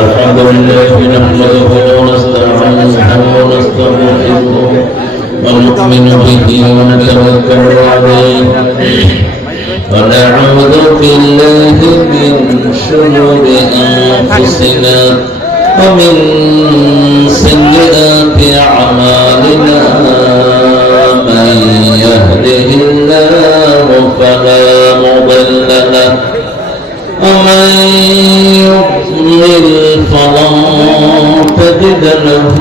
الحمد لله نحمده ونستعينه ونستغفره ونؤمن به ونتوكل عليه ونعوذ بالله من شرور أنفسنا ومن سيئات أعمالنا من يهده الله فلا مضل له ومن يضلل فلن تجد له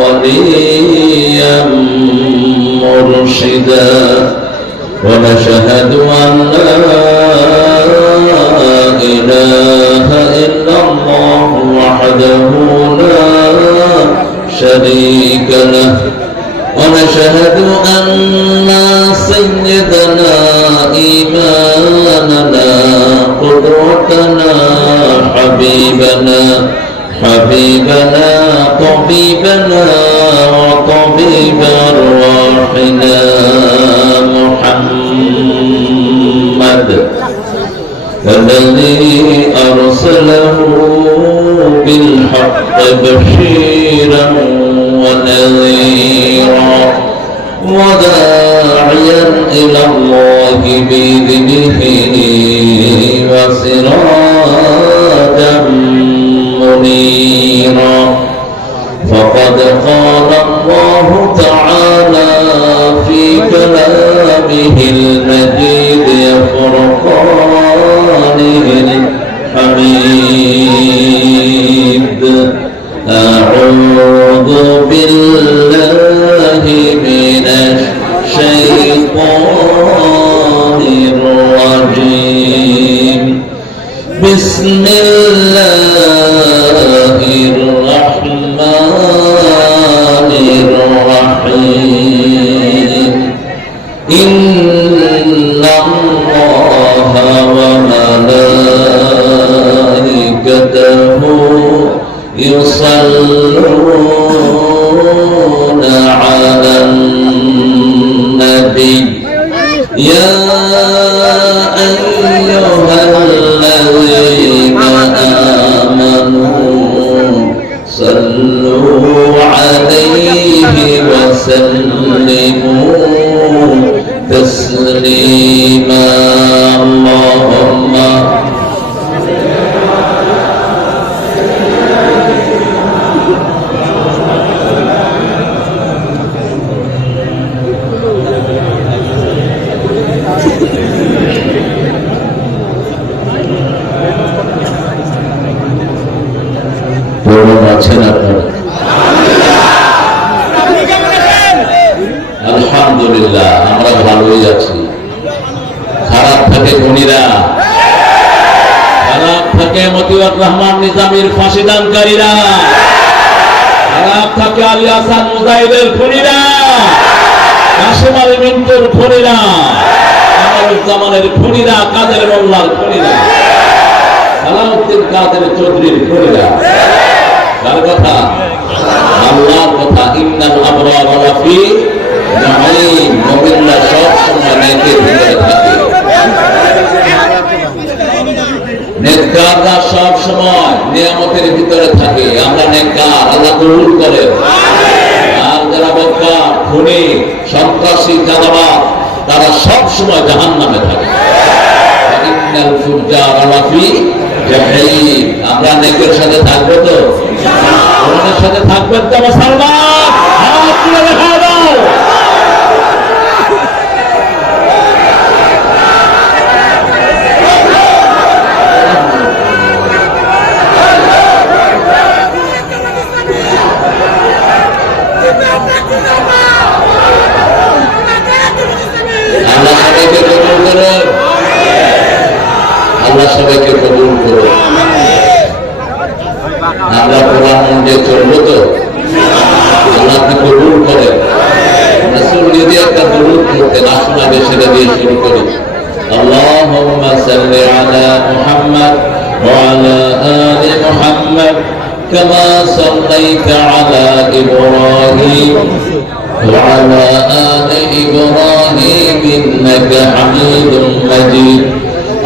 وليا مرشدا ونشهد أن لا إله إلا الله وحده لا شريك له ونشهد أن سيدنا إمامنا قدوتنا حبيبنا طبيبنا وطبيب أرواحنا محمد الذي أرسله بالحق بشيرا ونذيرا وداعيا إلى الله بإذنه وسراجا منيرا فقد قال الله تعالى في كلامه المجيد فرقانه الحميد أعوذ بالله من الشيطان الرجيم بسم الله الرحمن الرحيم إن الله وملائكته يصلون على النبي يا أيها الذين آمنوا صلوا عليه وسلموا تسليما اللهم আছেন আপনারা আলহামদুলিল্লাহ আমরা ভালোই আছি খারাপ থাকে ধনীরা খারাপ থাকে মতিউর রহমান নিজামীর ফাঁসিদানকারীরা খারাপ থাকে আলী হাসান মুজাহিদের খুনিরা কাশেম আলী মিন্টুর খুনিরা কামারুজ্জামানের খুনিরা কাদের মোল্লার খুনিরা সালাউদ্দিন কাদের চৌধুরীর খুনিরা কার কথা আল্লাহর কথা ইন্নাল আবরার লাফি নাঈম মুমিনরা সব সময় নেকের ভিতরে থাকে নেককাররা সব সময় নিয়ামতের ভিতরে থাকে আমরা নেককার আল্লাহ কবুল করেন আর যারা বদকার খুনি সন্ত্রাসী চাঁদাবাজ তারা সব সময় জাহান্নামে থাকে ইন্নাল ফুজ্জার লাফি জাহিম আমরা নেকের সাথে থাকবো তো কোরআনের সাথে থাকবেন তো মুসলমান হাত তুলে দেখা দাও আল্লাহ সবাইকে কবুল করো আল্লাহ সবাইকে কবুল করো আমরা কোরআন অনুযায়ী চলবো তো আল্লাহ কি কবুল করেন রাসূল যদি একটা দরুদ পড়তেন আসুন আগে সেটা দিয়ে শুরু করি আল্লাহুম্মা সাল্লি আলা মুহাম্মদ ওয়া আলা আলি মুহাম্মদ কামা সাল্লাইতা আলা ইব্রাহিম ওয়া আলা আলি ইব্রাহিম ইন্নাকা হামিদুম মাজিদ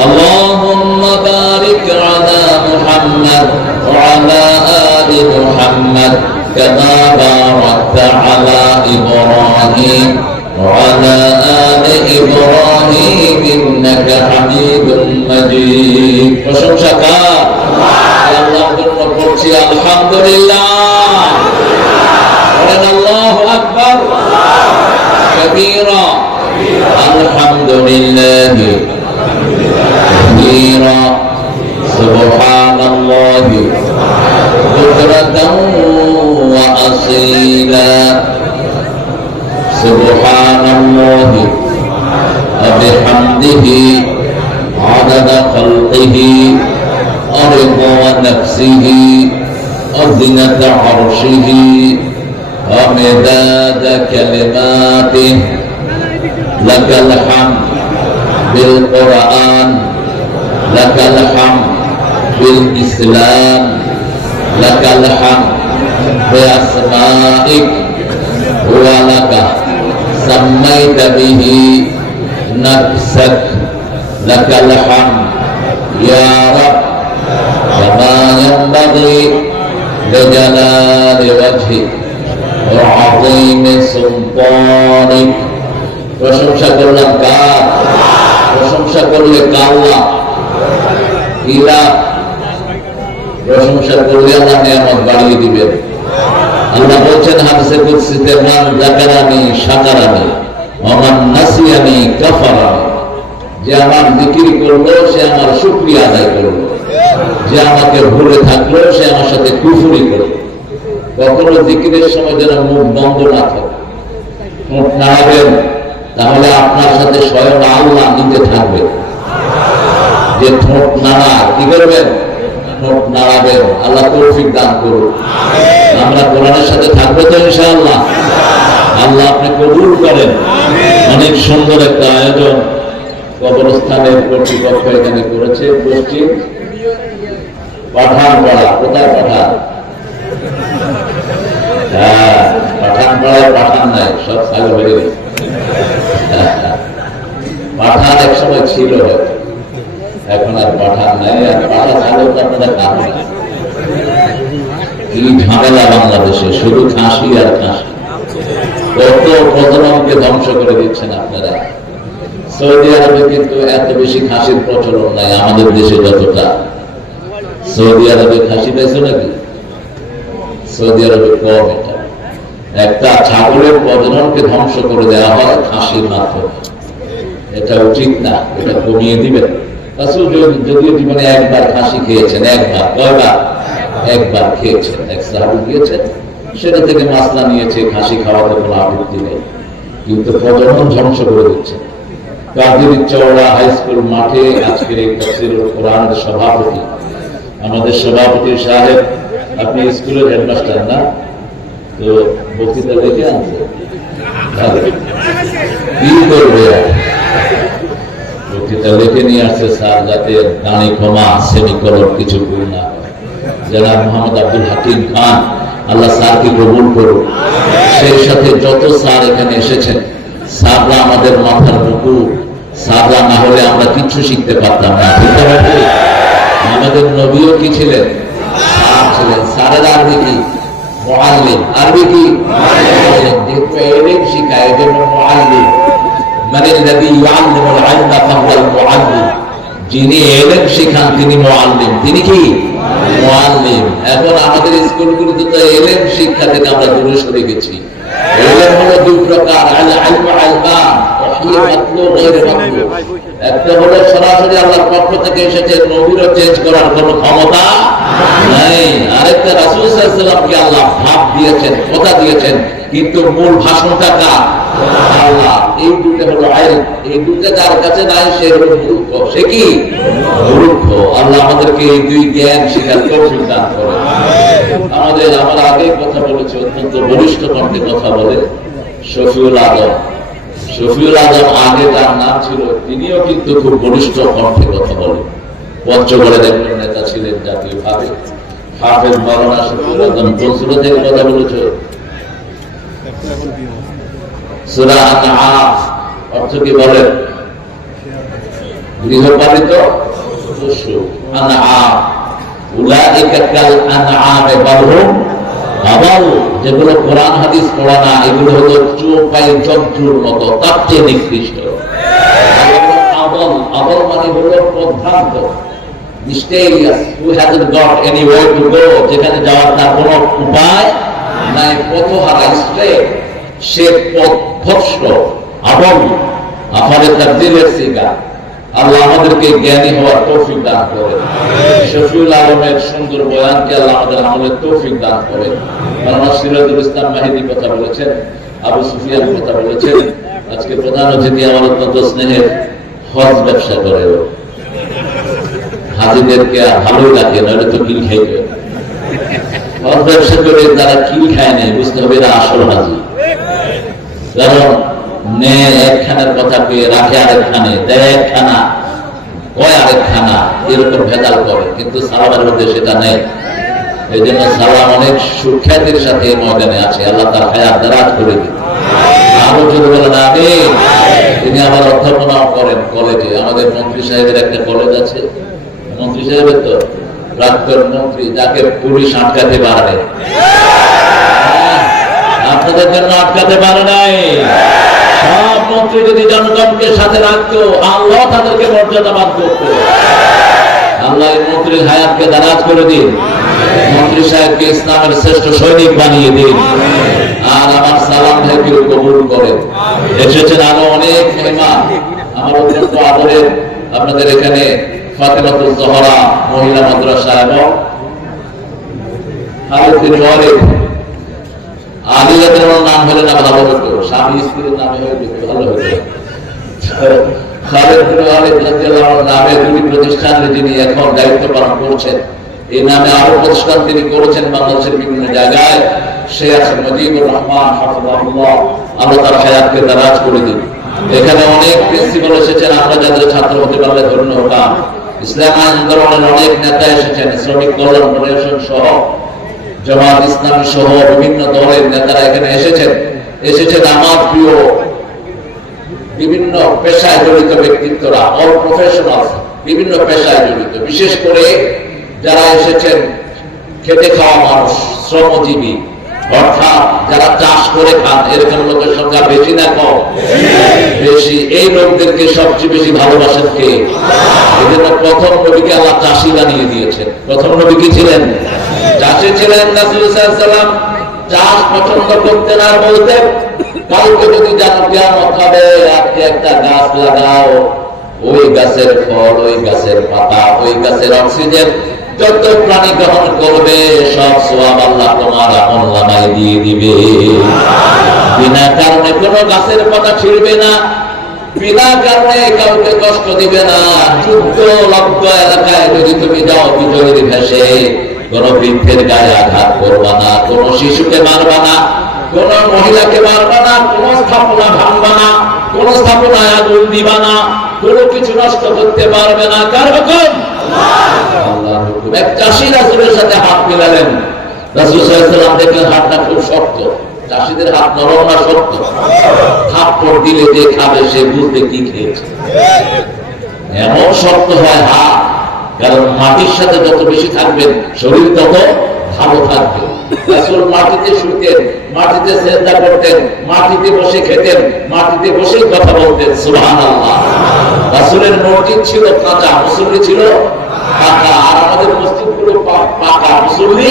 اللهم بارك على محمد محمد وعلى آل محمد كما باركت على إبراهيم وعلى آل إبراهيم إنك حميد مجيد প্রশংসা কার আল্লাহর জন্য করছি আলহামদুলিল্লাহ বলেন আল্লাহু আকবার كبيرا الحمد لله كثيرا سبحان الله بكرة وأصيلا سبحان الله وبحمده عدد خلقه ورضا نفسه وزنة عرشه ومداد كلماته لك الحمد بالقرآن لك الحمد بالإسلام لك الحمد بأسمائك ولك سميت به نفسك لك الحمد يا رب كما ينبغي لجلال وجهك وعظيم سلطانك প্রশংসা করলাম কার প্রশংসা করলে কাল্লা ইলা প্রশংসা করলে আল্লাহ নিয়ামত বাড়িয়ে দিবেন আল্লাহ বলছেন হাদিসে কুদসিতে মান যাকারানি শাকারানি ওয়া মান নাসিয়ানি কাফারানি যে আমার জিকির করলো সে আমার শুকরিয়া আদায় করলো যে আমাকে ভুলে থাকলো সে আমার সাথে কুফরি করলো কখনো জিকিরের সময় যেন মুখ বন্ধ না থাকে মুখ নাড়াবেন তাহলে আপনার সাথে স্বয়ং আল্লাহ নিজে থাকবে যে ঠোঁট নাড়া কি করবেন ঠোঁট নাড়াবেন আল্লাহ তৌফিক দান করুন আমরা কোরআনের সাথে থাকবো তো ইনশাআল্লাহ আল্লাহ আপনি কবুল করেন অনেক সুন্দর একটা আয়োজন কবরস্থানের কর্তৃপক্ষ এখানে করেছে পশ্চিম পাঠানপাড়া কোথায় পাঠান হ্যাঁ পাঠানপাড়ায় পাঠান নাই সব ছাগল বেড়ে গেছে পাঠান এক সময় ছিল এখন আর পাঠান নাই আর পাঠা ছাগল তো আপনারা খান না কি ঝামেলা বাংলাদেশে শুধু খাসি আর খাসি কত প্রজননকে ধ্বংস করে দিচ্ছেন আপনারা সৌদি আরবে কিন্তু এত বেশি খাসির প্রচলন নাই আমাদের দেশে যতটা সৌদি আরবে খাসি পাইছো নাকি সৌদি আরবে কম এটা একটা ছাগলের প্রজননকে ধ্বংস করে দেওয়া হয় খাসির মাধ্যমে এটা উচিত না এটা কমিয়ে দিবেন যদিও জীবনে একবার খাসি খেয়েছেন একবার কয়বার একবার খেয়েছেন এক সাহাবী গিয়েছেন সেটা থেকে মাসলা নিয়েছে খাসি খাওয়াতে কোনো আপত্তি নেই কিন্তু প্রজনন ধ্বংস করে দিচ্ছে কাদের চওড়া হাই স্কুল মাঠে আজকের এই তাফসীরুল কোরআনের সভাপতি আমাদের সভাপতি সাহেব আপনি স্কুলের হেডমাস্টার না তো বক্তৃতা লিখে আনছে কি করবে বক্তৃতা লিখে নিয়ে আসছে স্যার যাতে দাঁড়ি কমা সেমিকলন কিছু ভুল না জনাব মোহাম্মদ আব্দুল হাকিম খান আল্লাহ স্যারকে কবুল করুন সেই সাথে যত স্যার এখানে এসেছেন স্যাররা আমাদের মাথার মুকুট স্যাররা না হলে আমরা কিচ্ছু শিখতে পারতাম না আমাদের নবীও কি ছিলেন স্যার ছিলেন স্যারের আরবি কি মুআল্লিম আরবি কি যেহেতু এলেম শিখায় এজন্য মুআল্লিম মানে الذي يعلم العلم فهو المعلم যিনি এলেম শেখান তিনি মুআল্লিম তিনি কি মুআল্লিম এখন আমাদের স্কুলগুলোতে তো এলেম শিক্ষা থেকে আমরা দূরে সরে গেছি এলেম হলো দুই প্রকার আল ইলম আলমান ওয়া মাতলুব গায়র মাতলুব একটা হলো সরাসরি আল্লাহর পক্ষ থেকে এসেছে নবীরও চেঞ্জ করার কোনো ক্ষমতা নাই আরেকটা রাসূল সাল্লাল্লাহু আলাইহি ওয়াসাল্লামকে আল্লাহ ভাব দিয়েছেন কথা দিয়েছেন কিন্তু মূল ভাষণটা কার আল্লাহ এই দুটো হলো ইলম এই দুটো যার কাছে নাই সে হলো মূর্খ সে কি মূর্খ আল্লাহ আমাদেরকে এই দুই জ্ঞান শেখার তৌফিক দান করেন আমাদের আমরা আগে কথা বলেছি অত্যন্ত বলিষ্ঠ কণ্ঠে কথা বলে শফিউল আজম শফিউল আজম আগে যার নাম ছিল তিনিও কিন্তু খুব বলিষ্ঠ কণ্ঠে কথা বলেন পঞ্চগড়ের একজন নেতা ছিলেন জাতীয়ভাবে হাফেজ মাওলানা শফিউল আজম কোন সূরা থেকে কথা বলেছে সূরা আনআম অর্থ কি বলেন গৃহপালিত পশু আনআম উলাইকা কাল আনআমে বাল হুম আদাল। যেগুলো কোরআন হাদিস পড়ে না এগুলো হলো চোপাই জন্তুর মতো, তার চেয়ে নিকৃষ্ট। আদল, আদল মানে হলো পথভ্রান্ত, mysterious, who hasn't got anywhere to go, যেখানে যাওয়ার তার কোনো উপায় নাই, পথহারা, স্ট্রেট, সে পথভ্রষ্ট, আদল। আফালে তাকদিরের সিগা। আল্লাহ আমাদেরকে জ্ঞানী হওয়ার তৌফিক দান করেন। শফিউল আলমের সুন্দর বয়ানকে আল্লাহ আমাদের আমলের তৌফিক দান করেন। মাওলানা সিরাজুল ইসলাম মাহিদি কথা বলেছেন, আবু সুফিয়ান কথা বলেছেন। আজকে প্রধান অতিথি আমার অত্যন্ত স্নেহের, হজ ব্যবসা করে, হাজিদেরকে ভালোই লাগে, নইলে তো কিল খাইবে। হজ ব্যবসা করে তারা কিল খায় নাই, বুঝতে হবে এরা আসল হাজি। কারণ একখানের কথা পেয়ে রাখে আরেকখানে, দেয় একখানা, কয় আরেকখানা, এরকম ভেজাল করে। কিন্তু সালামের মধ্যে সেটা নেই। এই জন্য সালাম অনেক সুখ্যাতির সাথে এই ময়দানে আছে। আল্লাহ তার হায়াত দারাজ করে দিন। আরো যদি বলেন আমিন। তিনি আবার অধ্যাপনাও করেন কলেজে। আমাদের মন্ত্রী সাহেবের একটা কলেজ আছে, মন্ত্রী সাহেবের তো প্রাক্তন মন্ত্রী, যাকে পুলিশ আটকাতে পারে, আপনাদের জন্য আটকাতে পারে নাই। সব মন্ত্রী যদি জনগণকে সাথে রাখতো, আল্লাহ তাদেরকে মর্যাদাবান করতো। আল্লাহ এই মন্ত্রীর হায়াতকে দারাজ করে দিন। মন্ত্রী সাহেবকে ইসলামের শ্রেষ্ঠ সৈনিক বানিয়ে দিন। আর আমার সালাম ভাইকে কবুল করেন। এসেছেন আরো অনেক মেহমান। আমার অত্যন্ত আদরের আপনাদের এখানে ফাতেমাতুজ জোহরা মহিলা মাদ্রাসা এবং খালেদ বিন ওয়ালিদ, আলিয়াদের নাম হলে না ভালো হতো, স্বামী স্ত্রীর নামে হলে ভালো হতো। খালেদ বিন ওয়ালিদ রাদিয়াল্লাহু আনহু নামে দুটি প্রতিষ্ঠানের যিনি এখন দায়িত্ব পালন করছেন, এই নামে আরো প্রতিষ্ঠান তিনি করেছেন বাংলাদেশের বিভিন্ন জায়গায়। শেখ মুজিবুর রহমান হাফিজাহুল্লাহ, আল্লাহ তার হায়াতকে দারাজ করে দিন। এখানে অনেক প্রিন্সিপাল এসেছেন, আমরা যাদের ছাত্র হতে পারলে ধন্য হতাম। ইসলাম আন্দোলনের অনেক নেতা এসেছেন, শ্রমিক কল্যাণ ফেডারেশন সহ, জামাত ইসলামী সহ বিভিন্ন দলের নেতারা এখানে এসেছেন আমার প্রিয় বিভিন্ন পেশায় জড়িত ব্যক্তিত্বরা, অল প্রফেশনাল, বিভিন্ন পেশায় জড়িত। বিশেষ করে যারা এসেছেন খেটে খাওয়া মানুষ, শ্রমজীবী, অর্থাৎ যারা চাষ করে খান, এরকম লোকের সংখ্যা বেশি না কম? বেশি। এই লোকদেরকে সবচেয়ে বেশি ভালোবাসেন কে? এজন্য প্রথম নবীকে আল্লাহ চাষী বানিয়ে দিয়েছেন। প্রথম নবী কি ছিলেন? চাষী ছিলেন। রাসূল সাল্লাল্লাহু আলাইহি ওয়াসাল্লাম চাষ পছন্দ করতেন আর বলতেন, কালকে যদি জানো কিয়ামত হবে, আজকে একটা গাছ লাগাও, ওই গাছের ফল, ওই গাছের পাতা, ওই গাছের অক্সিজেন যত প্রাণী গ্রহণ করবে সব সওয়াব আল্লাহ তোমার আমলনামায় দিয়ে দিবে। বিনা কারণে কোনো গাছের পাতা ছিঁড়বে না, বিনা কারণে কাউকে কষ্ট দিবে না। যুদ্ধ লব্ধ এলাকায় যদি তুমি যাও বিজয়ীর ভেসে, কোন বৃদ্ধের গায়ে আঘাত করবা না, কোন শিশুকে মারবা না, কোন মহিলাকে মারবা না, কোন স্থাপনা ভাঙবা না, কোন স্থাপনায় আগুন দিবা না, কোনো কিছু নষ্ট করতে পারবে না। কার হুকুম? আল্লাহর হুকুম। এক চাষী রাসূলের সাথে হাত মিলালেন। রাসূল সাল্লাল্লাহু আলাইহি ওয়াসাল্লাম দেখলেন হাতটা খুব শক্ত। চাষীদের হাত নরম না শক্ত? থাপ্পড় দিলে যে খাবে সে বুঝবে কি খেয়েছে। এমন শক্ত হয় হাত, কারণ মাটির সাথে যত বেশি থাকবেন শরীর তত ভালো থাকবে। রাসূল মাটিতে শুতেন, মাটিতে সিজদা করতেন, মাটিতে বসে খেতেন, মাটিতে বসেই কথা বলতেন। সুবহানাল্লাহ। রাসূলের মসজিদ ছিল কাঁচা, মুসল্লি ছিল পাকা। আর আমাদের মসজিদগুলো পাকা, মুসল্লি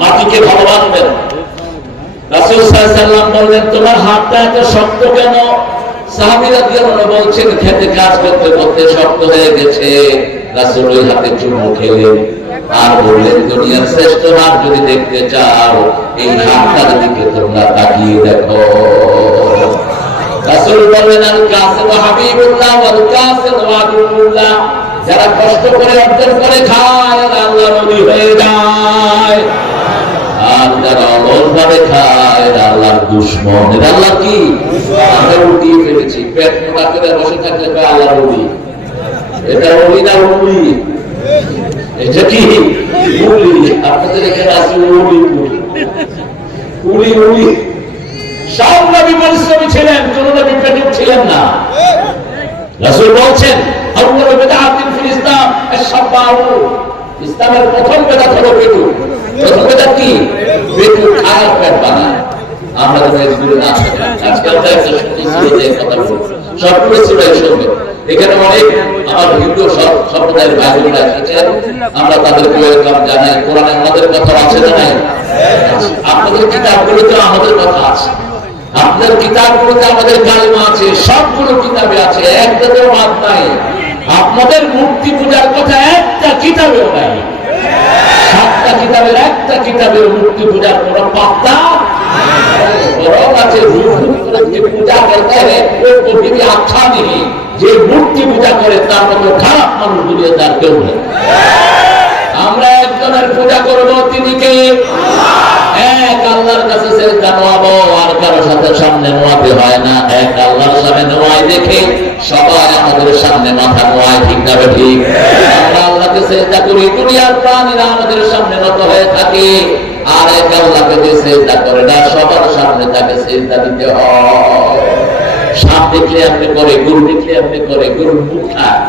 মাটিকে ভালোবাসবেন। রাসূল সাল্লাল্লাহু আলাইহি ওয়াসাল্লাম বললেন, তোমার হাতটা এত শক্ত কেন? সাহাবীরা বলছেন, খেতে কাজ করতে করতে শক্ত হয়ে গেছে। রাসূল ওই হাতে চুমু খেলেন আর বললেন, দুনিয়ার শ্রেষ্ঠ হাত যদি দেখতে চাও, এই হাতটার দিকে তোমরা তাকিয়ে দেখো। রাসূল বললেন, আল কাসিম হাবিবুল্লাহ ওয়াল কাসিম আদুল্লাহ। যারা কষ্ট করে অর্জন করে খায়, আল্লাহর ওলি হয়ে যায়। আর যারা অলসভাবে খায়, আল্লাহর দুশমন। এটা আল্লাহ কি? আমরা উল্টিয়ে ফেলেছি। পেট মোটা করে বসে থাকলে আল্লাহর ওলি। এটা ওলি না ওলি? এটা কি ওলি? আপনাদের এখানে আছে ওলি, ওলি, ওলি। সব নবী পরিশ্রমী ছিলেন, কোন নবী পেটুক ছিলেন না। রাসূল বলছেন, আউয়ালু বিদআতিন ফিল ইসলাম আশ-শাফাউ। ইসলামের প্রথম বেদাত হলো পেটু। প্রথম বেদাত কি? পেটু খায় পেট বানায়। আমরা তো এগুলো না আজকাল কথা বলবো সবগুলো ছিল এই সঙ্গে। এখানে অনেক আমার হিন্দু সম্প্রদায়ের ভাই বোনেরা এসেছেন, আমরা তাদেরকে ওয়েলকাম জানাই। কোরআনে আমাদের কথা আছে না নাই? আপনাদের কিতাবগুলোতে আমাদের কথা আছে, আপনাদের কিতাবগুলোতে আমাদের কালিমা আছে, সবগুলো কিতাবে আছে, একটাতেও বাদ নাই। আপনাদের মূর্তি পূজার কথা একটা কিতাবেও নাই। 7টা কিতাবের একটা কিতাবেও মূর্তি পূজার কোন পাত্তা বরং আছে। পূজা করতে পৃথিবী আচ্ছা নেই, যে মূর্তি পূজা করে তার মতো খারাপ মানুষ দুনিয়া তার কেউ নেই। আমরা একজনের পূজা করবো, তিনি কে? এক আল্লাহর কাছে সেজদা নোয়াবো, আর কারো সাথে সামনে নোয়াতে হয় না। এক আল্লাহর সামনে নোয়াই দেখে সবাই আমাদের সামনে মাথা নোয়ায়, ঠিক না ঠিক? আমরা আল্লাহকে সেজদা করি, দুনিয়ার প্রাণীরা আমাদের সামনে নত হয়ে থাকে। আর এক আল্লাহকে যে সেজদা করে না, সবার সামনে তাকে সেজদা দিতে হয়। সাপ দেখলে আপনি করে, গরু দেখলে আপনি করে, গরুর মুখ খায়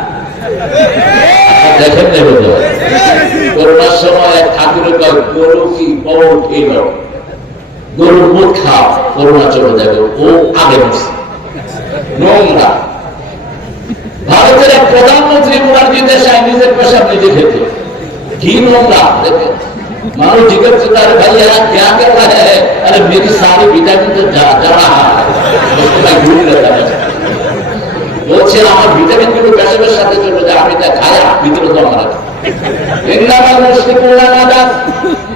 দেখেন নেব। করোনার সময় ঠাকুরের গরু কি বড় খেল, গরুর মুখ খাও, করোনা চলে যাবে। ও আগে বসে নোংরা। ভারতের এক প্রধানমন্ত্রী মোরারজি দেশাই নিজের পেশাব নিজে খেত, কি নোংরা দেখেন। মানুষ জিজ্ঞেস করছে, তার ভাই এরা क्या कर रहा है? अरे मेरी सारी विटामिन तो जा रहा है। বলছেন আমার ভিটামিন গুলো পেশাবের সাথে চলে যায়, আমি এটা খাই, ভিতরে তো আমার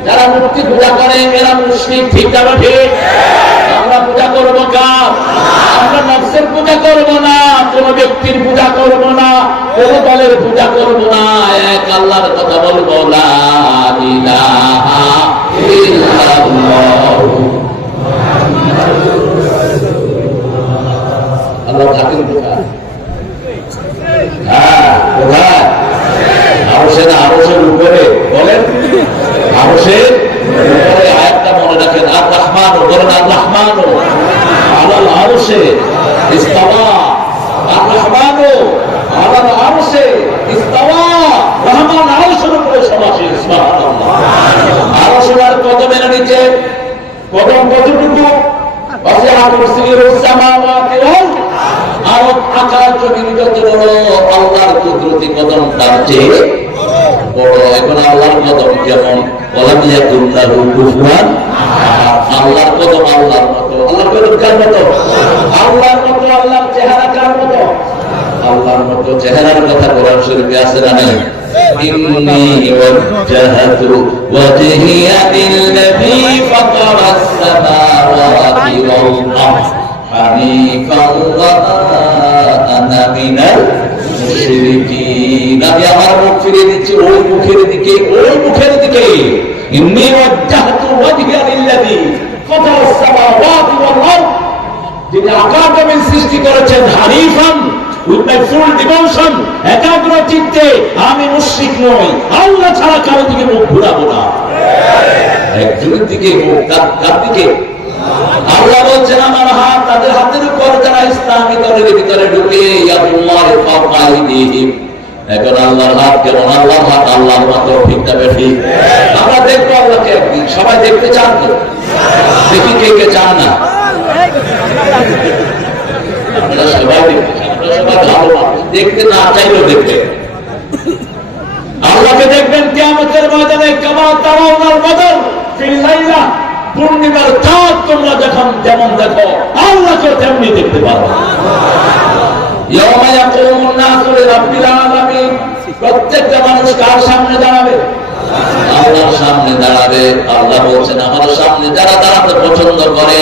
যারা মূর্তি পূজা করে এরা মুসলিম, ঠিক না ঠিক? আমরা পূজা করবো কার? আমরা নফসের পূজা করবো না, কোন ব্যক্তির পূজা করবো না, কোন দলের পূজা করবো না। এক আল্লাহর কথা বলবো, লা ইলাহা ইল্লাল্লাহু। আল্লাহ থাকেন কোথায়? হ্যাঁ, কোথায়? আরশের উপরে। বলেন আরশের উপরে। আয়াতটা মনে রাখেন, আর রহমান, বলেন আর রহমান আলাল আরশে ইস্তাওয়া। আর রহমান আলাল আরশে ইস্তাওয়া। রহমান আরশের উপরে সমাসীন। সুবহানাল্লাহ। আরশের কদমের নিচে, কদম কতটুকু? ওয়াসিআ কুরসিয়ুস সামাওয়াতি ওয়াল আরদ। আকাশ জমিন যত বড়, আল্লাহর কুদরতি কদম তার চেয়ে বড়। এখন আল্লাহর কদম যেমন, ওয়ালাম ইয়াকুন লাহু কুফুয়ান আহাদ। আল্লাহর কদম আল্লাহর মতো। আল্লাহর কদম কার মতো? আল্লাহর মতো। আল্লাহর চেহারা কার মতো? আল্লাহর মতো। চেহারার কথা কোরআন শরীফে আছে না নাই? ইন্নী ওয়াজ্জাহতু ওয়াজহিয়া লিল্লাযী ফাতারাস সামাওয়াতি ওয়াল আরদ হানিফান ওয়া আনা মিনাল মুশরিকিন। আমি আমার মুখ ফিরিয়ে দিচ্ছি ওই মুখের দিকে, ওই মুখের দিকে। ইন্নী ওয়াজ্জাহতু ওয়াজহিয়া লিল্লাযী ফাতারাস সামাওয়াতি ওয়াল আরদ, যিনি আকাশ জমিন সৃষ্টি করেছেন, হানিফান with my full devotion, একাগ্র চিত্তে। আমি মুশরিক নই, আল্লাহ ছাড়া কারো দিকে মুখ ঘুরাবো না। একজনের দিকে মুখ, কার দিকে? আল্লাহ বলছেন আমার হাত তাদের হাতের উপর, যারা ইসলামী দলের ভিতরে ঢুকে। ইয়াদুল্লাহি ফাওকা আইদিহিম। এখন আল্লাহর হাত কেমন? আল্লাহর হাত আল্লাহর মতো, ঠিক না ঠিক? আমরা দেখবো আল্লাহকে একদিন। সবাই দেখতে চান তো? দেখি কে কে চান না? আপনারা সবাই দেখতে চান, সবাই ভালো মানুষ, দেখতে না চাইলেও দেখবে। আল্লাহকে দেখবেন কিয়ামতের ময়দানে, কামা তারাউনাল বদর ফিল লাইলা। পূর্ণিমার চাঁদ তোমরা যখন যেমন দেখো, আল্লাহকে তেমনি দেখতে পারো। ইয়াউমা ইয়াকুমুন নাসু লিরাব্বিল আলামিন। প্রত্যেকটা মানুষ কার সামনে দাঁড়াবে? আল্লাহর সামনে দাঁড়াবে। আল্লাহ বলছেন, আমার সামনে যারা দাঁড়াতে পছন্দ করে,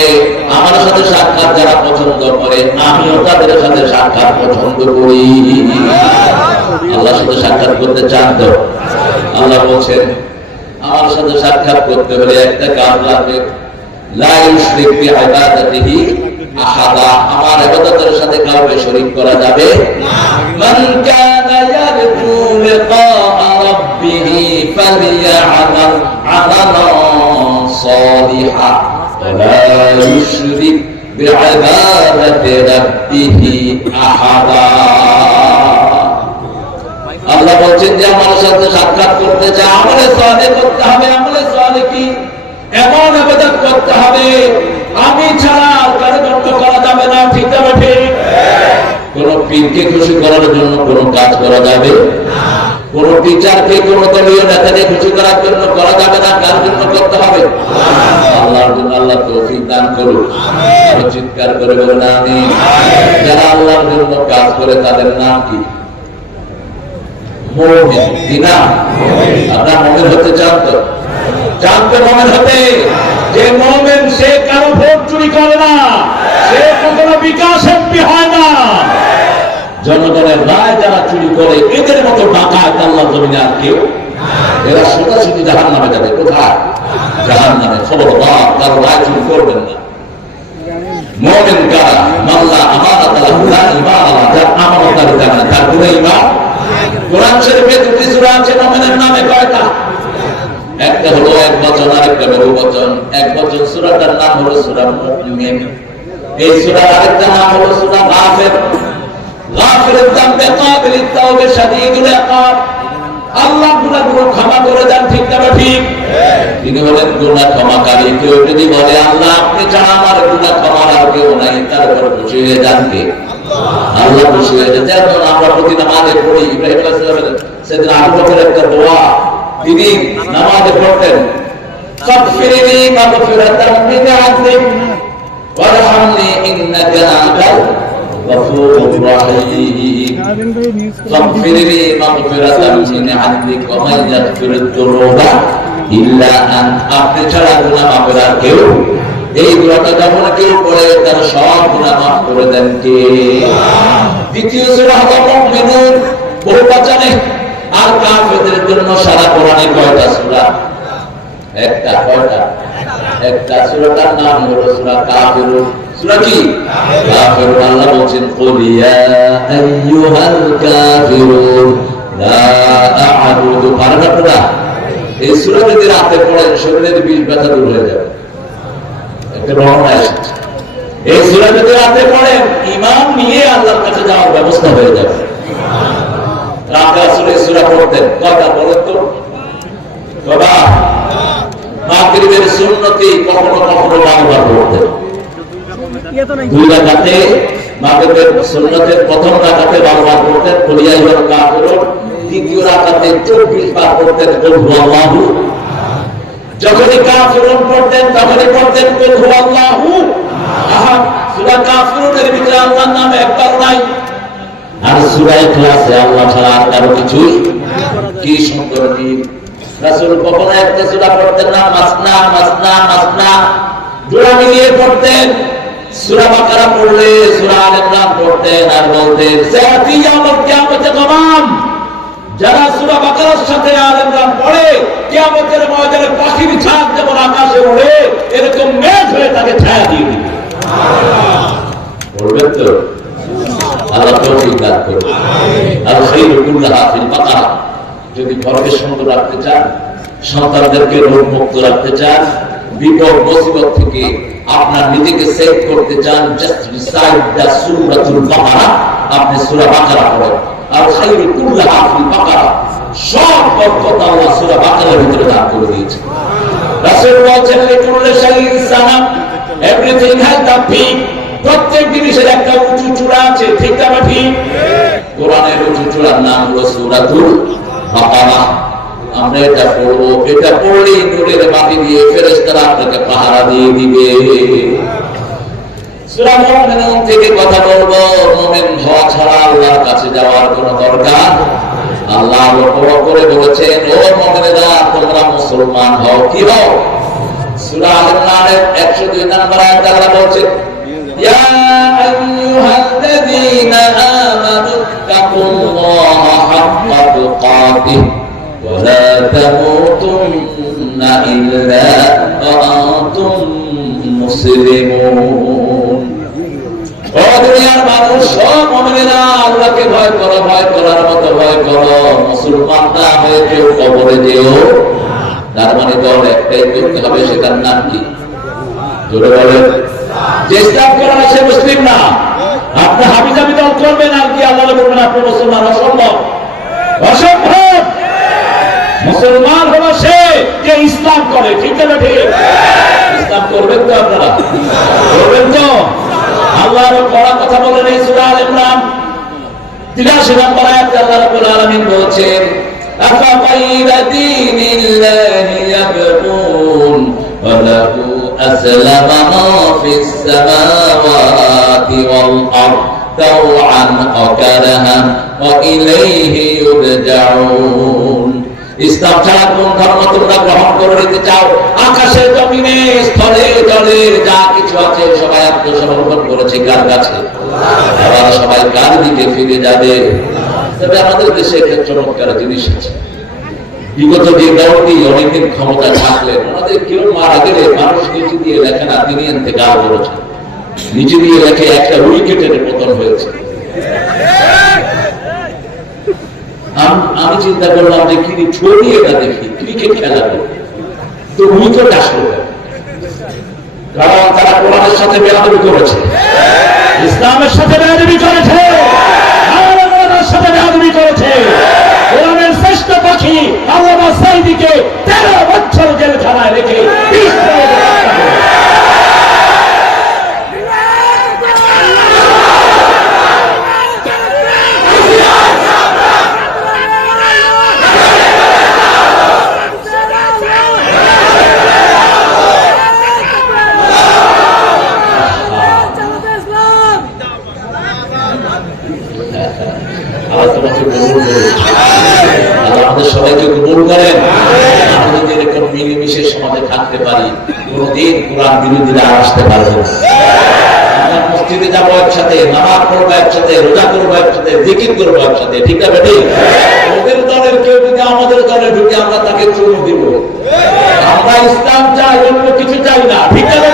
আমার সাথে সাক্ষাৎ যারা পছন্দ করে, আমিও তাদের সাথে সাক্ষাৎ পছন্দ করি। আল্লাহর সাথে সাক্ষাৎ করতে চান তো? আল্লাহ বলছেন, আমার সাথে সাক্ষাৎ করতে হলে একটা কাজ লাগবে, লা ইউশরিক বিইবাদাতিহি আহাদা। আমার ইবাদতের সাথে কাউকে শরীক করা যাবে না। মান কানা ইয়ারজু লিকা রাব্বিহি ফালইয়ামাল আমালান সালিহা ওয়া লা ইউশরিক বিইবাদাতি রাব্বিহি আহাদা। আল্লাহ বলছেন যে আমার সাথে সাক্ষাৎ করতে চায়, আমলে সালেহ করতে হবে। আমলে সালেহ কি? এমন ইবাদত করতে হবে আমি ছাড়া কারো জন্য করা যাবে না। ঠিক না ঠিক? কোন পীরকে খুশি করার জন্য কোন কাজ করা যাবে না। কোন টিচারকে কোন দলীয় নেতাকে খুশি করার জন্য করা যাবে না। কার জন্য করতে হবে? আল্লাহর জন্য। আল্লাহ তৌফিক দান করুন। আরো চিৎকার করে বলুন আমিন। যারা আল্লাহর জন্য কাজ করে তাদের নাম কি? মুমিন। কি নাম? আপনারা মুমিন হতে চান তো? জানতে মুমিন হতে? যে মুমিন সে কারো ভোট চুরি করে না, সে কখনো বিকাশ এমপি হয় না। জনগণের রায় যারা চুরি করে এদের মতো ডাকাত আল্লাহর জমিনে আর কেউ। এরা সোজাসুজি জাহান্নামে যাবে। কোথায়? জাহান্নামে। খবরদার কারো রায় চুরি করবেন না। মুমিন কারা? মাল্লা আমানাত লাহু লা ঈমান আল্লাহ, যার আমানতদারি জানে তার কোনো ঈমান। কোরআন শরীফে দুটি সূরা আছে মুমিনের নামে। কয়টা? একটা হলো এক বচন, আরেকটা বহু বচন। এক বচন সূরাটার নাম হলো সূরা মুমিন। এই সূরার আরেকটা নাম হলো সূরা গাফির। গাফিরের দামে কাবিলিত তাওবে শাদীদুল ইকাব। আল্লাহ গুনাহগুলো ক্ষমা করে দেন। ঠিক না ঠিক? তিনি বলেন গুনাহ ক্ষমাকারী। কেউ যদি বলে আল্লাহ আপনি ছাড়া আমার গুনাহ ক্ষমার আর কেউ নাই, তার উপর খুশি হয়ে যান কে? আল্লাহ খুশি হয়ে যান। যেমন আমরা প্রতি নামাজে পড়ি, ইব্রাহিম আলাইহিস সালাম সেদিন আবু বকরের একটা দোয়া তিনি নামাজে পড়তেন, ফাগফিরলি মাগফিরাতাম মিন আযলিক ওয়ারহামনি ইন্নাকা আনতাল গফুরুর রাহিম। ফাগফিরলি মাগফিরাতাম মিন আযলিক ওয়া মান ইয়াগফিরুদ যুনুবা ইল্লা আনতা। আপনি ছাড়া গুনাহ মাফ করার কেউ। এই দোয়াটা যখন কেউ পড়ে তার সব গুনাহ মাফ করে দেন কে? দ্বিতীয় সূরা হলো মুমিনুন, বহু বচনে। আর কাফেরদের জন্য সারা কোরআনে কয়টা সূরা? একটা। কয়টা? একটা। সূরাটার নাম হলো সূরা কাফিরুন। সূরা কি? কাফিরুন। আল্লাহ বলেন কুল ইয়া আইয়ুহাল কাফিরুন লা আ'বুদু। পারবেন? এই সূরা যদি রাতে পড়েন শরীরের বিষ ব্যথা দূর হয়ে যাবে। একটা রহমত এসেছে। এই সূরা যদি রাতে পড়েন ঈমান নিয়ে আল্লাহর কাছে যাওয়ার ব্যবস্থা হয়ে যাবে। রাতে আসলে সূরা পড়তেন কয়টা বলেন তো? বাবা মাগরিবের সুন্নতি কখনো কখনো বারবার পড়তেন। দুই রাকাতে মাগরিবের সুন্নতের প্রথম রাকাতে বারবার পড়তেন কুল ইয়া আইয়ুহাল কাফিরুন। দ্বিতীয় রাকাতে 24 বার পড়তেন কুল হুয়াল্লাহু। যখনই কাফিরুন পড়তেন তখনই পড়তেন কুল হুয়াল্লাহু আহাদ। সূরা কাফিরুনের ভিতরে আল্লাহর নাম একবার নাই। আর সূরা ইখলাসে আল্লাহ ছাড়া আর কারো কিছুই। কি সুন্দর মিল! রাসূল কখনো একটা সূরা পড়তেন না, মাসনা মাসনা মাসনা জোড়া মিলিয়ে পড়তেন। সূরা বাকারা পড়লে সূরা আলে ইমরান পড়তেন আর বলতেন সায়াতি ইয়াউমুল কিয়ামতি গামাম। যারা সূরা বাকারার সাথে আলে ইমরান পড়ে কিয়ামতের ময়দানে পাখির ছাদ যেমন আকাশে ওড়ে এরকম মেঘ হয়ে তাকে ছায়া দিয়ে দিবে। সুবহানাল্লাহ। পড়বেন তো? আল্লাহ তৌফিক দান করুন। আর খায়রু কুল্লাহা ফিল বাকারা। যদি ঘরকে সুন্দর রাখতে চান, সন্তানদেরকে রোগ মুক্ত রাখতে চান, বিপদ মুসিবত থেকে আপনার নিজেকে সেভ করতে চান, জাস্ট রিসাইট দা সূরাতুল বাকারা। আপনি সূরা বাকারা পড়েন। আর খায়রু কুল্লাহা ফিল বাকারা। সব বরকত আল্লাহ সূরা বাকারার ভিতরে দান করে দিয়েছেন। রাসূল বলেছেন লিকুল্লি শাইইন Sanam, everything has the peak. প্রত্যেক জিনিসের একটা উঁচু চূড়া আছে। ঠিক না ঠিক? কোরআনের উঁচু চূড়ার নাম হলো সূরাতুল বাকারা। আমরা এটা পড়বো। এটা পড়লেই নূরের বাতি দিয়ে ফেরেশতারা আপনাকে পাহারা দিয়ে দিবে। সূরা মুমিনুন থেকে কথা বলবো। মুমিন হওয়া ছাড়া আল্লাহর কাছে যাওয়ার কোনো দরকার। আল্লাহ বড় করে বলেছেন ও মুমিনেরা তোমরা মুসলমান হও। কি হও? সূরা আলে ইমরানের 102 নম্বর আয়াতে আল্লাহ বলেছেন ইয়া আইয়ুহাল্লাযীনা আমানু তাকুল্লাহা হাক্কা তুকাতিহি ওয়া লা তামুতুন্না ইল্লা ওয়া আনতুম মুসলিমুন। ও দুনিয়ার মানুষ, সব মুমিনেরা আল্লাহকে ভয় করো, ভয় করার মতো ভয় করো। মুসলমান না হয়ে কেউ কবরে যেও। তার মানে দল একটাই করতে হবে, সেটার নাম কি? জোরে বলেন। যে ইসলাম করে না সে মুসলিম না। আপনি হাবিজাবি দল করবেন আর কি আল্লাহ বলবেন আপনি মুসলমান? অসম্ভব। অসম্ভব। মুসলমান হলো সে যে ইসলাম করে, ঠিক না ঠিক? ইসলাম করবেন তো আপনারা? করবেন তো? আল্লাহর কড়া কথা বলেন এই সূরা আল ইমরান 83 নম্বর আয়াতে আল্লাহ রাব্বুল আলামিন বলেছেন, আফাগাইরা দীনিল্লাহি ইয়াবগুন ওয়া লাহু আসলামা মা ফিস সামাওয়াতি ওয়াল আরদ তাওআন ওয়া কারাহান ওয়া ইলাইহি ইউরজাউন। ইসলাম ছাড়া কোন ধর্ম তোমরা গ্রহণ করে নিতে চাও? আকাশে জমিনে স্থলে জলে যা কিছু আছে সবাই আত্মসমর্পণ করেছে কার কাছে? আল্লাহ। সবাই কার দিকে ফিরে যাবে? তবে আমাদের দেশে একটা চমৎকার জিনিস আছে, বিগত যে দলটি অনেকদিন ক্ষমতা থাকলেন ওনাদের কেউ মারা গেলে মানুষ নিচে দিয়ে লেখে না তিনি ইন্তেকাল করেছেন, নিচে দিয়ে লেখে একটা উইকেটের পতন হয়েছে। আমি চিন্তা করলাম যে কি ছড়িয়ে এটা দেখি ক্রিকেট খেলা তো উইকেট আসলো, কারণ তারা কোরআনের সাথে বেয়াদবি করেছে, ইসলামের সাথে বেয়াদবি করেছে, আল্লাহর সাথে বেয়াদবি করেছে। কোরআনের শ্রেষ্ঠ পাখি আল্লামা সাঈদীকে 13 বছর জেলখানায় রেখে সবাইকে কবুল করেন। আমরা যদি এরকম মিলেমিশে সমাজে থাকতে পারি কোনদিন কোরআন বিরোধীরা আসতে পারবে না। আমরা মসজিদে যাবো একসাথে, নামাজ পড়বো একসাথে, রোজা করবো একসাথে, জিকির করবো একসাথে, ঠিক আছে? ঠিক। ওদের দলের কেউ যদি আমাদের দলে ঢুকে আমরা তাকে চুমু দিব। আমরা ইসলাম চাই, অন্য কিছু চাই না, ঠিক আছে?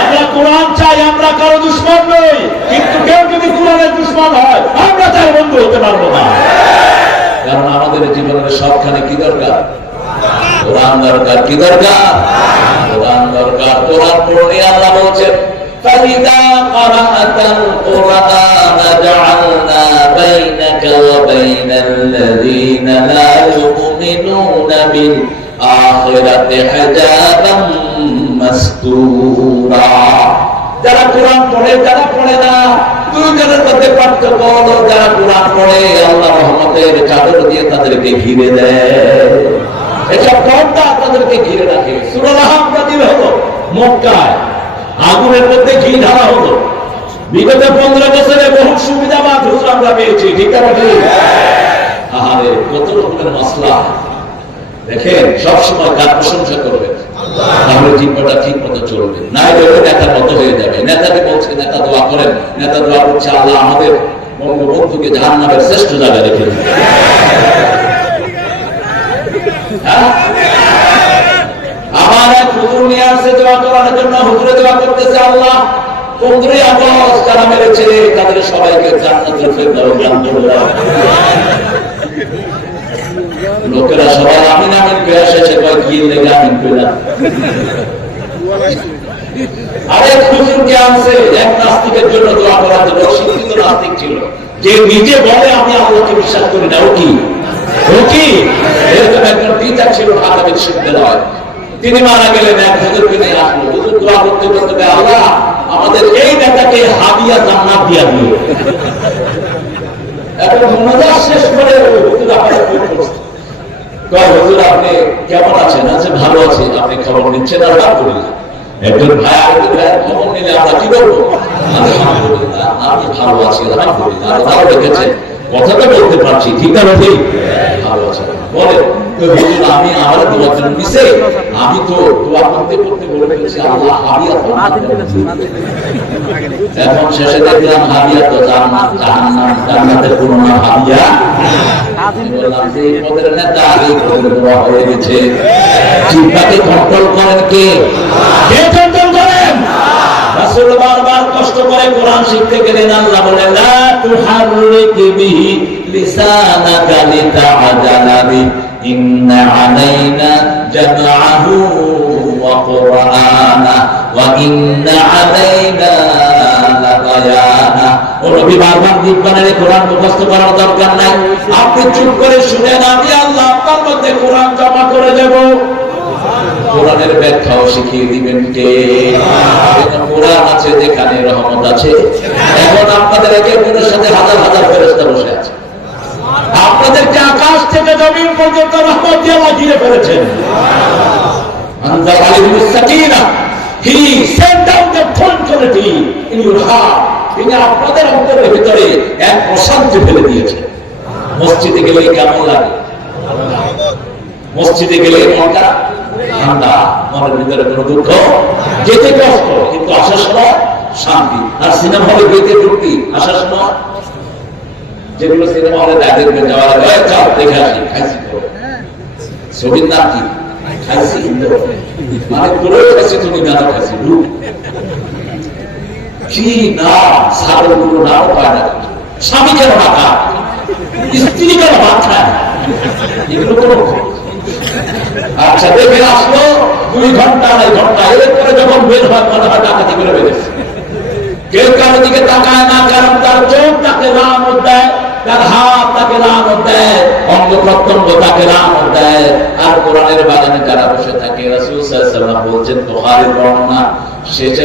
আমরা কোরআন চাই, আমরা কারো দুশমন নই, কিন্তু কেউ যদি কোরআনের দুশমন হয় আমরা তার বন্ধু হতে পারবো না। কারণ আমাদের জীবনের সবখানে কি দরকার? কোরআন দরকার। কি দরকার? কোরআন দরকার। কোরআন পড়লে আল্লাহ বলছেন, ফাইদা ক্বারাআতাল কুরআন জাআলনা বাইনাকা ওয়া বাইনাল্লাযীনা লা ইউমিনুনা বিল আখিরাতি হিজাবাম মাসতুরা। যারা কোরআন পড়ে যারা পড়ে না, দুইজনের মধ্যে পার্থক্য হলো যারা কোরআন পড়ে আল্লাহ রহমতের চাদর দিয়ে তাদেরকে ঘিরে দেয়, এসব পর্দা তাদেরকে ঘিরে রাখে। সূরা আহকাম নাযিল হলো মক্কায়, আগুনের মধ্যে ঘি ঢালা হলো। বিগত 15 বছরে বহু সুবিধাবাদ হুজুর আমরা পেয়েছি, ঠিক আছে? আহারে কত রকমের মাসলা দেখেন। সবসময় কার প্রশংসা করবেন, তাহলে জীবনটা ঠিক মতো চলবে, না হলে নেতার মতো হয়ে যাবে। নেতাকে বলছে, নেতা দোয়া করেন, নেতা দোয়া করছে আল্লাহ আমাদের বঙ্গবন্ধুকে জাহান্নামের শ্রেষ্ঠ জায়গায় রেখে দিন। আমার এক হুজুর নিয়ে আসছে দোয়া করার জন্য, হুজুরে দোয়া করতেছে আল্লাহ 15 আগস্ট যারা মেরেছে তাদের সবাইকে জান্নাতুল ফেরদাউস দান করুন। লোকেরা সবাই আমিন আমিন করে এসেছে, কয় কি লেগে আমিন কইলা। আরেক হুজুরকে আনছে এক নাস্তিকের জন্য দোয়া করার জন্য, শিক্ষিত নাস্তিক ছিল, যে নিজে বলে আমি আল্লাহকে বিশ্বাস করি না। ও কি এরকম একজন টিচার ছিল ঢাকা বিশ্ববিদ্যালয়, তিনি মারা গেলেন। এক হুজুরকে নিয়ে আসলো, হুজুর দোয়া করতে করতে আল্লাহ আমাদের এই নেতাকে হাদিয়া জান্নাত দিয়া দিও। এখন মোনাজাত শেষ করে হুজুর আমাদের হুজুর আপনি কেমন আছেন? আছে ভালো আছি, আপনি খবর নিচ্ছেন? আলহামদুলিল্লাহ। একজন ভাই আরেকজন ভাইয়ের খবর নিলে আমরা কি বলবো? আলহামদুলিল্লাহ, আমি ভালো আছি, আলহামদুলিল্লাহ। আর ভালো রেখেছেন, কথা তো বলতে পারছি, ঠিক না? ঠিক ভালো আছে বলে আমি আমার দোয়া জন্য নিছে, আমি তো দোয়া করতে করতে বলে ফেলছি আল্লাহ হাদিয়া। এখন শেষে দেখলাম হাদিয়া তো জাহান্নাম, জান্নাতের কোনো না হাদিয়া। বললাম যে এই পদের নেতা এই পদের দোয়া হয়ে গেছে। জিহ্বাকে কন্ট্রোল করেন কে? কে কন্ট্রোল করেন? রাসূল বারবার কষ্ট করে কোরআন শিখতে গেলেন, আল্লাহ বলেন লা তুহাররিক বিহি লিসানাকা লিতা'জালা বি ইন্না আলাইনা জামআহু ওয়া কুরআনা ওয়া ইন্না আলাইনা লাবায়ানা নবী বারবার দিক বানালে কোরআন মুখস্থ করার দরকার নাই। আপনি চুপ করে শুনেন, আমি আল্লাহ আপনার মধ্যে কোরআন জমা করে দেব। কোরআনের ব্যাখ্যাও শিখিয়ে দিবেন কে? কোরআন আছে যেখানে রহমত আছে। এখন আপনাদের একে অপরের সাথে হাজার হাজার ফেরেশতা বসে আছে। আপনাদেরকে আকাশ থেকে জমিন পর্যন্ত রহমত দিয়ে আল্লাহ ঘিরে ফেলেছেন। He sent down the tranquility in your heart. তিনি আপনাদের অন্তরের ভিতরে এক প্রশান্তি ফেলে দিয়েছেন। মসজিদে গেলে কেমন লাগে? মসজিদে গেলে মনটা ঠান্ডা, মনের ভিতরে কোনো দুঃখ, যেতে কষ্ট কিন্তু আসার সময় শান্তি। আর সিনেমা হলে যেতে ঢুকতি, আসার সময় যেগুলো সিনেমা হলে দেখবেন যাওয়ার আগে চাপ দেখে আসি, খাইছি তো ছবির নাম কি? খাইছি মানে পুরো খাইছি, তুমি গান খাইছি কি না সাগর গুলো নাও পায় না। স্বামী কেন মাথা, স্ত্রী কেন মাথা, এগুলো কোনো। আচ্ছা দেখে আসলো 2 ঘন্টা 2.5 ঘন্টা, এরপরে যখন বের হয় মনে হয় ডাকাতি করে বেরোচ্ছে। কেউ কারো দিকে তাকায় না, কারণ তার চোখ তাকে লানত দেয়, তার হাত তাকে লানত দেয়, অঙ্গ প্রত্যঙ্গ তাকে লানত দেয়। আর কোরআনের বাগানে যারা বসে থাকে, রাসূল সাল্লাল্লাহু আলাইহি ওয়াসাল্লাম বলছেন বুখারীর বর্ণনা, শেষে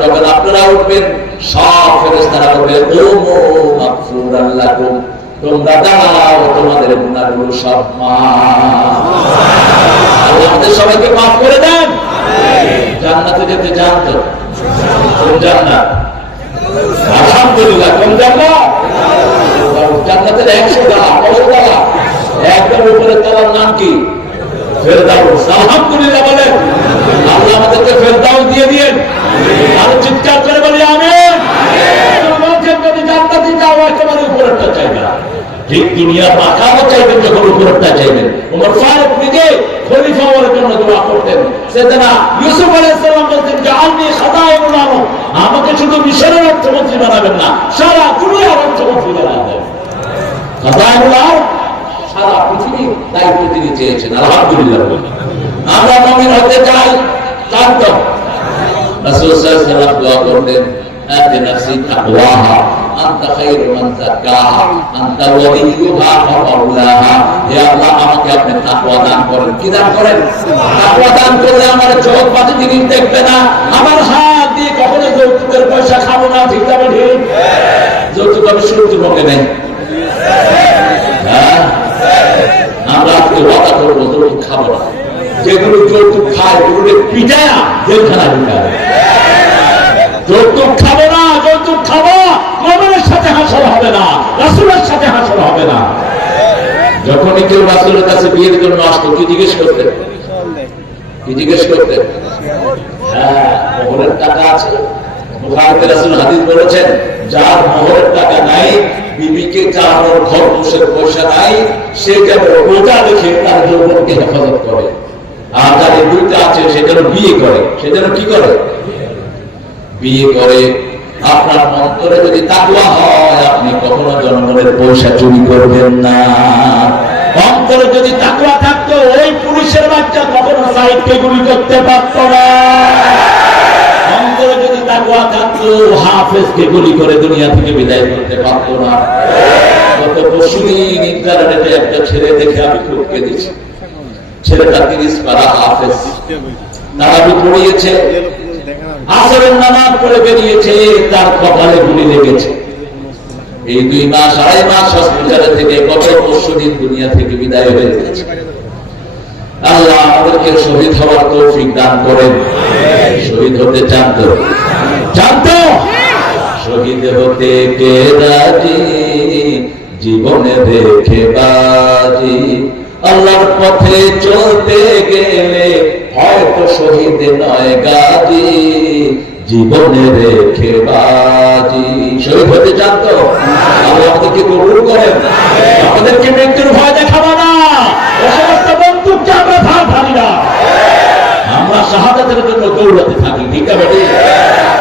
যখন আপনারা উঠবেন সব ফেরেশতারা বলবে ওমো মাগফুরান লাকুম, তোমরা দাঁড়াও, তোমাদের গুনাহগুলো সব মাফ। আল্লাহ আমাদের সবাইকে মাফ করে দেন। জান্নাতে যেতে চান তো? কোন জান্নাত? আলহামদুলিল্লাহ। কোন জান্নাত? জান্নাতের 100 তলা, 100 তলা, একদম উপরের তলার নাম কি? ফেরদাউস। আলহামদুলিল্লাহ বলেন। আল্লাহ আমাদেরকে ফেরদাউস দিয়ে দিয়েন। আর চিৎকার করে বলি আমিন। যদি জান্নাতে যাও একেবারে উপরেরটা চাইবে, ঠিক দুনিয়ার মাকামও চাইবেন যখন উপরেরটা চাইবেন। ওমর ফারুক নিজে খলিফা হওয়ার জন্য দোয়া করতেন। সেদিনা ইউসুফ আলাইহিস সালাম বলতেন যে আল্লি খাদায়ুল আরব, আমাকে শুধু মিশরের অর্থমন্ত্রী বানাবেন না, সারা দুনিয়ার অর্থমন্ত্রী বানাবেন। খাদায়ুল আরব সারা পৃথিবীর দায়িত্ব তিনি চেয়েছেন। আলহামদুলিল্লাহ। আমরা মুমিন হতে চাই, জানত রাসূল সাল্লাল্লাহু আলাইহি ওয়াসাল্লাম দোয়া করতেন আতি নাফসি তাকওয়াহা আনতা খায়রু মান যাক্কাহা আনতা ওয়ালিয়ুহা ওয়া মাওলাহা। হে আল্লাহ আমাকে আপনি তাকওয়া দান করেন। কি দান করেন? তাকওয়া দান করলে আমার চোখ বাজে জিনিস দেখবে না, আমার হাত দিয়ে কখনো যৌতুকের পয়সা খাবো না। ঠিক যাবে? ঠিক। যৌতুক আমি শুনতে মনে নেই। হ্যাঁ, আমরা আজকে ওয়াদা করবো যৌতুক খাবো না। যেগুলো যৌতুক খায় ওগুলো পিটায়া জেলখানা ঢুকায়। যৌতুক খাবো না, যৌতুক খাবো নবীর সাথে হাসর হবে না, রাসূলের সাথে হাসর হবে না। যখনই কেউ রাসূলের কাছে বিয়ের জন্য আসতো কি জিজ্ঞেস করতে? কি জিজ্ঞেস করতে? হ্যাঁ, মোহরের টাকা আছে? বুখারীতে রাসূল হাদিস বলেছেন, যার মোহরের টাকা নাই, বিবিকে চালানোর খরচের পয়সা নাই, সে যেন রোজা রেখে তার যৌবনকে হেফাজত করে। আর যাদের 2টা আছে সে যেন বিয়ে করে। সে যেন কি করে? বিয়ে করে। আপনার অন্তরে যদি তাকওয়া হয়, আপনি কখনো জনগণের পয়সা চুরি করবেন না। অন্তরে যদি তাকওয়া থাকতো, ওই পুলিশের বাচ্চা কখনো সাইডকে গুলি করতে পারত না। অন্তরে যদি তাকওয়া থাকতো, হাফেজকে গুলি করে দুনিয়া থেকে বিদায় করতে পারত না। গত পরশুদিন ইন্টারনেটে একটা ছেলে দেখে আমি খুব কেঁদেছি। ছেলেটা 30 পারা হাফেজ, তারাবি পড়িয়েছে, আসরের নামাজ পড়ে বেরিয়েছে, তার কপালে গুলি লেগেছে। এই 2 মাস 2.5 মাস হসপিটালে থেকে গত পরশুদিন দুনিয়া থেকে বিদায় হয়ে গেছে। আল্লাহ আমাদেরকে শহীদ হওয়ার তৌফিক দান করেন। শহীদ হতে চান তো? চান তো? শহীদ হতে কে রাজি, জীবনে দেখে বাজি। আল্লাহর পথে চলতে গেলে হয়তো শহীদ নয় গাজী, জীবনে রেখে বাজি। শহীদ হতে চান তো? আল্লাহ আমাদেরকে কবুল করেন। আমাদেরকে মৃত্যুর ভয় দেখাবো না, সমস্ত বন্দুককে আমরা ধার ধারি না। আমরা শাহাদাতের জন্য দৌড়াতে থাকি। ঠিক আছে?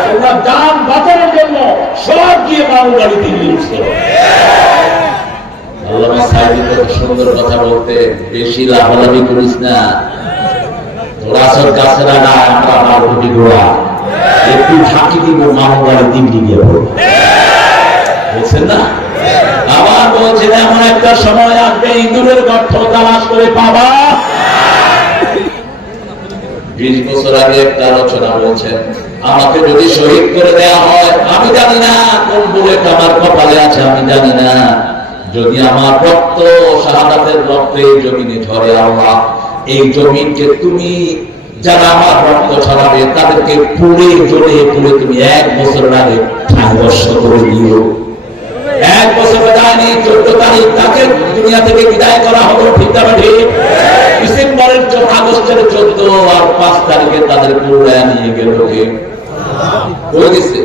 তোমরা জান বাঁচানোর জন্য সব গিয়ে মাল গাড়ি দিয়ে ইউজ করো। আল্লামা সাইদি কত সুন্দর কথা বলতে, বেশি লাফালাফি করিস না, তোরা সব কাছেরা না, আমরা মারুটি ঘোড়া, একটু ফাঁকি দিব মাল গাড়ি দিল্লি গিয়ে পড়বো। বুঝছেন না? আবার বলছেন এমন একটা সময় আসবে ইঁদুরের গর্ত তালাশ করে পাবা। 20 বছর আগে একটা আলোচনা বলছেন, আমাকে যদি শহীদ করে দেয়া হয়, আমি জানি না কোন বুলেট আমার কপালে আছে, আমি জানি না। যদি আমার রক্ত শাহাদাতের রক্তে জমিনে ঝরে, আল্লাহ এই জমিনকে তুমি যারা আমার রক্ত ছড়াবে তাদেরকে পুড়ে জ্বলে পুড়ে তুমি 1 বছরের আগে ঠাকুরস্ব করে দিও। 1 বছর যায়নি, 14 তারিখ তাকে দুনিয়া থেকে বিদায় করা হলো, ঠিক না ঠিক? ডিসেম্বরের আগস্টের 14 আর 5 তারিখে তাদের পুরো নিয়ে গেল কে? হয়ে গেছে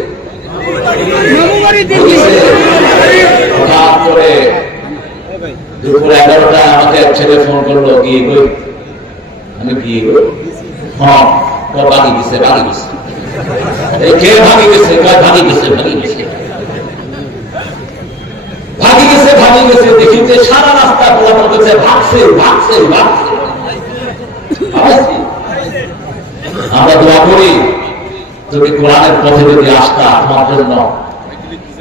দুপুর 11টায় আমাকে এক ছেলে ফোন করলো, গিয়ে গই আমি গিয়ে গই হ্যাঁ ভাগি গেছে কে ভাগি গেছে ভাগি গেছে দেখি যে সারা রাস্তা বলা বলতেছে ভাগছে। আমরা দোয়া করি যদি কোরআনের পথে যদি আসতা তোমার জন্য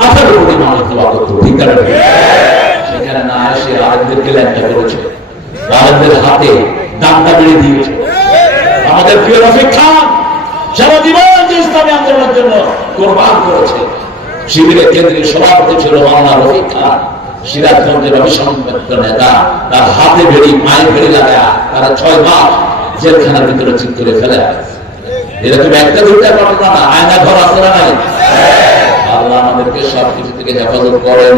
18 কোটি মানুষ দোয়া করতো, ঠিক আছে? সেখানে না এসে আরেকদেরকে ল্যাংটা করেছে, আরেকদের হাতে দামটা বেড়ে দিয়েছে। আমাদের প্রিয় রফিক খান সারা জীবন যে ইসলামী আন্দোলনের জন্য কোরবান করেছে। শিবিরের কেন্দ্রীয় সভাপতি ছিল মাওলানা রফিক খান, সিরাজগঞ্জের অবিসংবাদিত নেতা। তার হাতে বেড়ি পায়ে বেড়ি লাগা তারা 6 মাস জেলখানার ভিতরে চিৎ করে ফেলে। এরকম একটা দুইটা ঘটনা না, আয়না ঘর আছে না নাই? আল্লাহ আমাদেরকে সবকিছু থেকে হেফাজত করেন।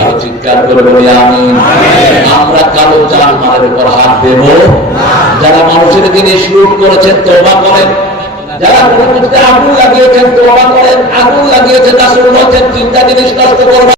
আরো চিৎকার করে বলি আমিন। আমরা কারো জানমালের উপর হাত দেব। যারা মানুষের দিনে শুট করেছেন তওবা করেন, যারা আগুন লাগিয়েছেন তওবা করেন, আগুন লাগিয়েছেন রাসূল বলেছেন 3টা জিনিস নষ্ট করবেন।